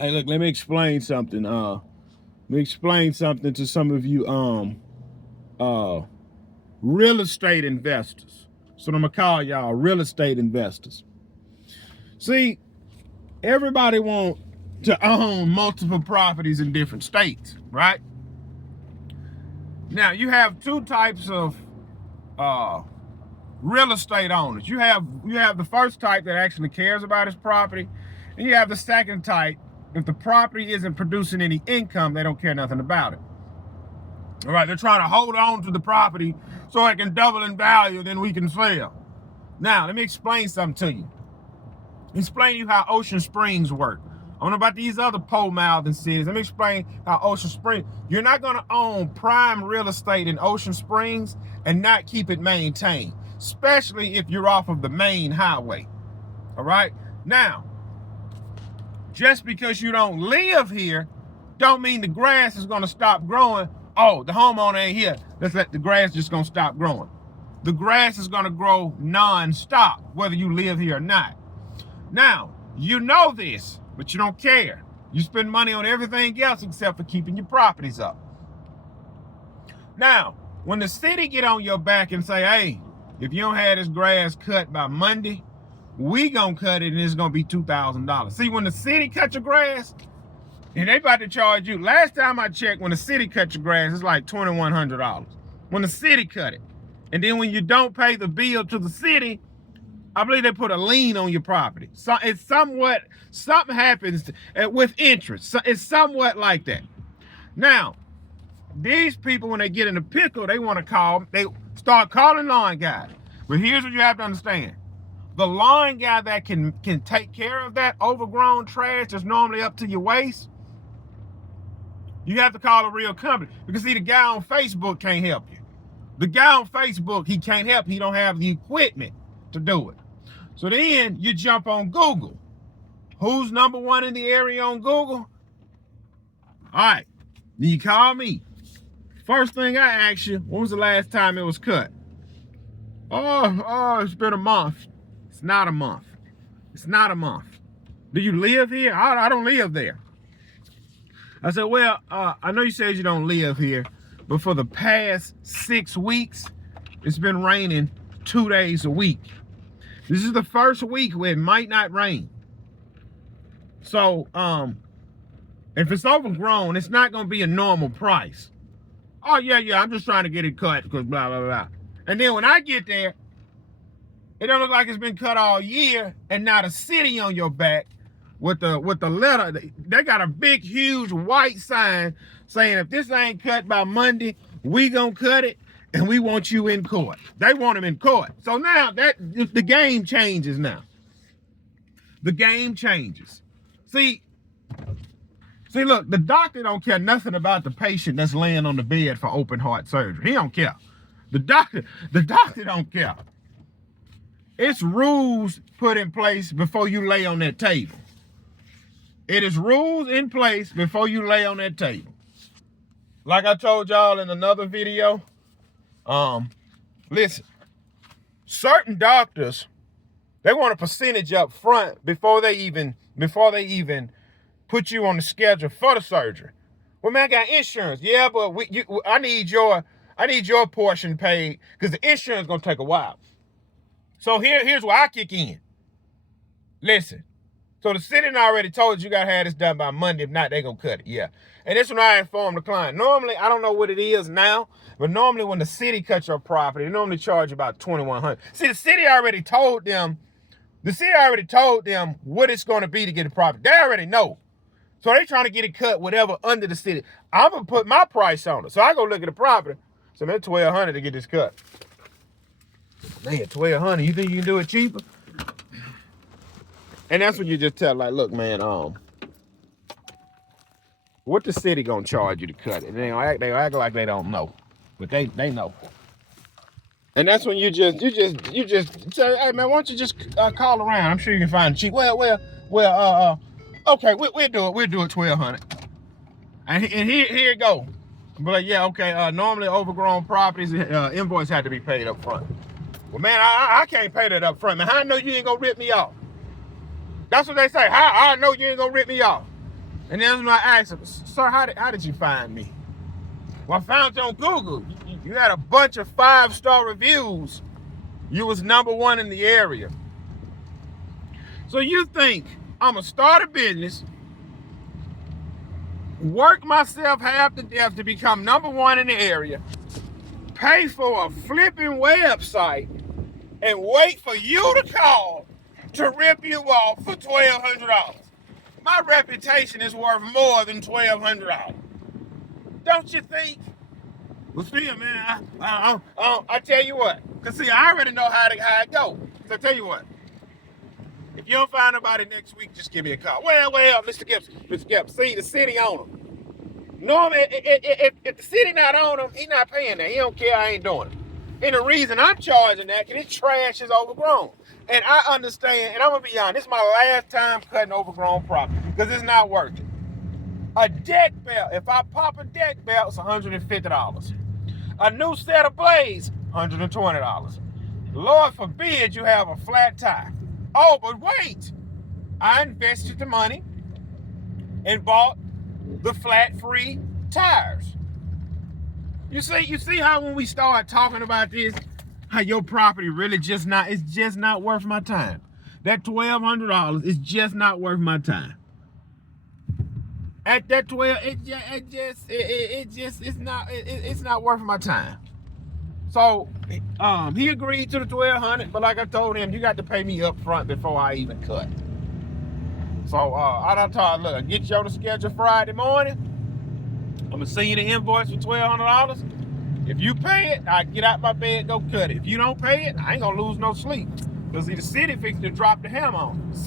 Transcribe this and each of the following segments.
Hey, look, let me explain something. Let me explain something to some of you real estate investors. So I'm gonna call y'all real estate investors. See, everybody want to own multiple properties in different states, right? Now you have two types of real estate owners. You have the first type that actually cares about his property, and you have the second type. If the property isn't producing any income, they don't care nothing about it. All right, they're trying to hold on to the property so it can double in value, then we can sell. Now, let me explain something to you. Explain to you how Ocean Springs work. I don't know about these other pole-mouthing cities. Let me explain how Ocean Springs. You're not going to own prime real estate in Ocean Springs and not keep it maintained, especially if you're off of the main highway. All right? Now, just because you don't live here, don't mean the grass is going to stop growing. Oh, the homeowner ain't here. Let's let the grass just going to stop growing. The grass is going to grow non-stop, whether you live here or not. Now, you know this, but you don't care. You spend money on everything else except for keeping your properties up. Now, when the city get on your back and say, hey, if you don't have this grass cut by Monday, we gonna cut it and it's gonna be $2,000. See, when the city cut your grass, and they about to charge you, last time I checked, when the city cut your grass, it's like $2,100. When the city cut it. And then when you don't pay the bill to the city, I believe they put a lien on your property. So it's somewhat, something happens with interest. So it's somewhat like that. Now, these people, when they get in a pickle, they start calling lawn guys. But here's what you have to understand. The lawn guy that can take care of that overgrown trash that's normally up to your waist, you have to call a real company. Because see, the guy on Facebook can't help you. The guy on Facebook, he can't help. He don't have the equipment to do it. So then you jump on Google. Who's number one in the area on Google? All right, then you call me. First thing I ask you, when was the last time it was cut? Oh, it's been a month. It's not a month. It's not a month. Do you live here? I don't live there. I said, well, I know you said you don't live here, but for the past 6 weeks, it's been raining 2 days a week. This is the first week where it might not rain. So, if it's overgrown, it's not going to be a normal price. Oh, yeah, I'm just trying to get it cut because blah, blah, blah. And then when I get there, it don't look like it's been cut all year, and not a city on your back with the letter. They got a big, huge white sign saying, if this ain't cut by Monday, we gonna cut it, and we want you in court. They want him in court. So now the game changes now. The game changes. See, look, the doctor don't care nothing about the patient that's laying on the bed for open heart surgery. He don't care. The doctor don't care. It's rules put in place before you lay on that table. It is rules in place before you lay on that table. Like I told y'all in another video, listen, certain doctors, they want a percentage up front before they even put you on the schedule for the surgery. Well, man, I got insurance. Yeah, but I need your portion paid because the insurance is gonna take a while. So here's where I kick in. Listen, so the city already told you gotta have this done by Monday. If not, they gonna cut it. Yeah, and this when I inform the client. Normally, I don't know what it is now, but normally when the city cuts your property, they normally charge about $2,100. See, the city already told them what it's gonna be to get the property. They already know. So they trying to get it cut whatever under the city. I'm gonna put my price on it. So I go look at the property. So man, $1,200 to get this cut. Man, $1,200. You think you can do it cheaper? And that's when you just tell, like, look, man, what the city gonna charge you to cut it? They act like they don't know, but they know. And that's when you just say, hey man, why don't you just call around? I'm sure you can find cheap. Well, okay, we'll do it. We'll do it $1,200. And here it go. But like, yeah, okay. Normally overgrown properties, invoice had to be paid up front. Well, man, I can't pay that up front, man. How I know you ain't gonna rip me off? That's what they say. How I know you ain't gonna rip me off? And then when I asked him, sir, how did you find me? Well, I found you on Google. You had a bunch of 5-star reviews. You was #1 in the area. So you think I'm gonna start a business, work myself half to death to become #1 in the area, pay for a flipping website, and wait for you to call to rip you off for $1,200? My reputation is worth more than $1,200. Don't you think? Well, still, man, I tell you what. Because, see, I already know how it go. So I tell you what. If you don't find nobody next week, just give me a call. Well, Mr. Gibbs, see, the city on him. Normally, if the city not on him, he not paying that. He don't care, I ain't doing it. And the reason I'm charging that, because this trash is overgrown. And I understand, and I'm going to be honest, this is my last time cutting overgrown property, because it's not worth it. A deck belt, if I pop a deck belt, it's $150. A new set of blades, $120. Lord forbid you have a flat tire. Oh, but wait, I invested the money and bought the flat-free tires. You see how when we start talking about this, how your property really it's just not worth my time. That $1,200 is just not worth my time. At that 12, it's not worth my time. So he agreed to the $1,200, but like I told him, you got to pay me up front before I even cut. So I done told him, look, I get you on the schedule Friday morning. I'm gonna send you the invoice for $1,200. If you pay it, I get out my bed, go cut it. If you don't pay it, I ain't gonna lose no sleep. Because the city fixing to drop the hammer on him. The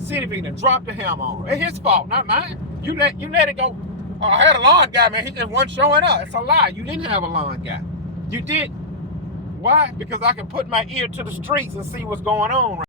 city fixing to drop the hammer on him. It's his fault, not mine. You let it go. Oh, I had a lawn guy, man. He just wasn't showing up. It's a lie. You didn't have a lawn guy. You did. Why? Because I can put my ear to the streets and see what's going on.